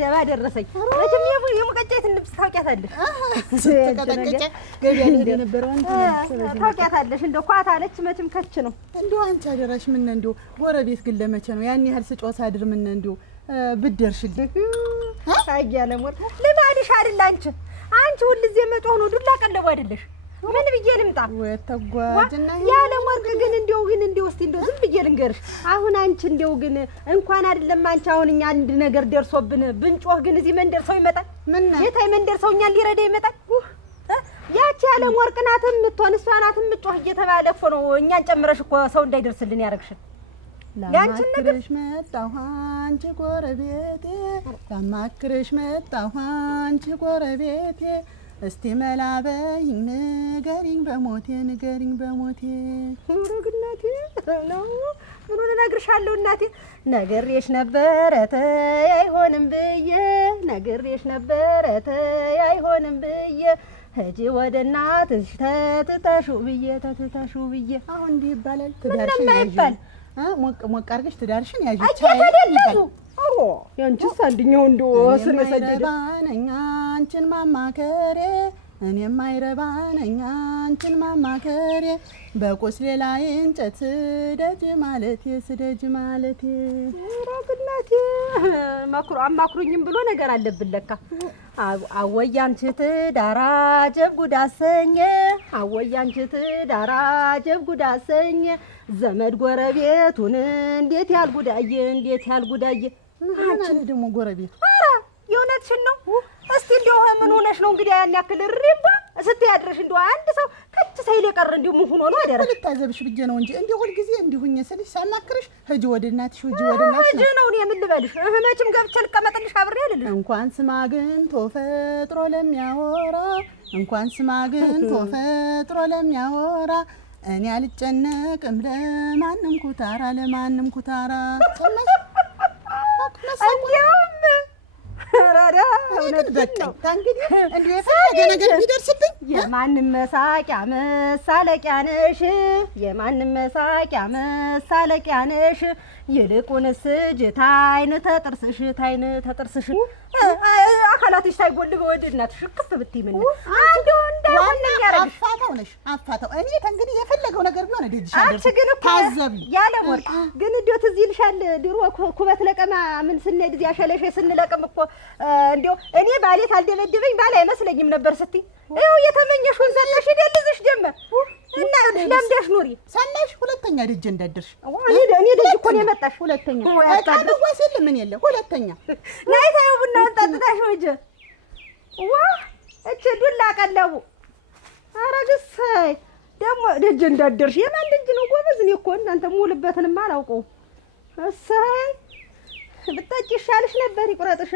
ደባ ደረሰኝ መቼም የሙቀጫይት ልብስ ታውቂያታለሽ ተቀጠቀጨ ገበያ ላይ የነበረው አንተ ታውቂያታለሽ እንደው ኳታለች መቼም ከች ነው እንደው አንቺ አደራሽ ምን እንደው ጎረቤት ግን ለመቼ ነው ያን ያህል ስጮህ ሳድር ምን እንደው ብትደርሽልኝ ታያለ ሞት ለማዲሽ አይደል አንቺ ሁልጊዜ መጮህ ነው ዱላ ቀለቡ አይደለሽ ምን ብዬ ልምጣ ወተጓጅና ያለ ወርቅ ግን እንደው እስቲ እንደው ዝም ብዬ ልንገርሽ አሁን አንቺ እንደው ግን እንኳን አይደለም አንቺ አሁን እኛ አንድ ነገር ደርሶብን ብንጮህ ግን እዚህ መንደር ሰው ይመጣል ምን የታይ መንደር ሰው እኛን ሊረዳ ይመጣል ያቺ ያለ ወርቅ ናትም ምትሆን እሷ ናትም ምጮህ እየተባለ እኮ ነው እኛን ጨምረሽ እኮ ሰው እንዳይደርስልን ያረግሽን ላማክርሽ መጣሁ አንቺ ጎረቤቴ ላማክርሽ መጣሁ አንቺ ጎረቤቴ እስቲ መላበይ ንገሪኝ በሞቴ ሩግናቴ ነው ምን ልነግርሻለሁ እናቴ ነግሬሽ ነበረ ተይ አይሆንም ብዬ ነግሬሽ ነበረ ተይ አይሆንም ብዬ ሂጂ ወደ እናትሽ ተትተሹ ብዬ አሁን እንዲህ ይባላል ትዳርሽን ያይባል ሞቅ አድርገሽ ትዳርሽን ያዥ አይደለም አሮ ያንቺስ አንድኛው እንደው ስነ ሰደደ ባነኛ አንቺን ማማከሬ እኔም አይረባነኛ አንቺን ማማከሬ በቁስሌ ላይ እንጨት ስደጅ ማለቴ ራግናቴ አማክሩኝም ብሎ ነገር አለብን ለካ አወያንቺ ትዳራ ጀብ ጉዳሰኝ አወያንቺ ትዳራ ጀብ ጉዳሰኝ ዘመድ ጎረቤቱን እንዴት ያልጉዳየ አንቺ ደግሞ ጎረቤት አረ የእውነትሽን ነው እስቲ እንደው ምን ሆነሽ ነው እንግዲህ ያን ያክል ሪባ ስትያድርሽ እንደው አንድ ሰው ከች ሳይል የቀረ እንደው ምን ሆኖ ነው አደረ ልታዘብሽ ብዬ ነው እንጂ እንደው ሁሉ ጊዜ እንዲሁኝ ስልሽ ሳናክርሽ ሂጂ ወደ እናትሽ ሂጂ ነው እኔ ምን ልበልሽ መቼም ገብቼ ልቀመጥልሽ አብሬ አይደልሽ እንኳን ስማ ግን ተፈጥሮ ለሚያወራ እኔ አልጨነቅም ለማንም ኩታራ እንዲያውም ራዳ እውነት በቃ እንግዲህ እንዴ ፈለገ ነገር ቢደርስብኝ የማንም መሳቂያ መሳለቂያ ነሽ ይልቁንስ ጅታይን ተጥርስሽ አካላትሽ ሳይጎል በወድናትሽ ክፍ ብትይ ምን አንዴው እንዳይሆን ያረግሽ አፋታው እኔ ከእንግዲህ የፈለገው ነገር ቢሆን እደጅሽ አንቺ ግን እኮ ያለ ወርቅ ግን እንዴው ትዝ ይልሻል ድሮ ኩበት ለቀማ ምን ስንሄድ እዚያ ሸለሼ ስንለቅም እኮ እንዴው እኔ ባሌት አልደበደበኝ ባል አይመስለኝም ነበር ስትይ ይኸው የተመኘሽውን ዘለሽ ይደልዝሽ ጀመር እና ለምደሽ ኑሪ ሰላሽ ሁለተኛ ደጅ እንዳደርሽ እኔ ደጅ እኮ ነው የመጣሽ ሁለተኛ ታድጓስ ምን የለ ሁለተኛ ናይታዩ ቡናውን ጠጥታሽ ወጀ ዋ እቺ ዱላ ቀለቡ አረግሳይ ደግሞ ደጅ እንዳደርሽ የማን ደጅ ነው ጎበዝ እኔ እኮ እናንተ ሙሉበትንም አላውቀው እሰይ ብታጭ ይሻልሽ ነበር ይቁረጥሽ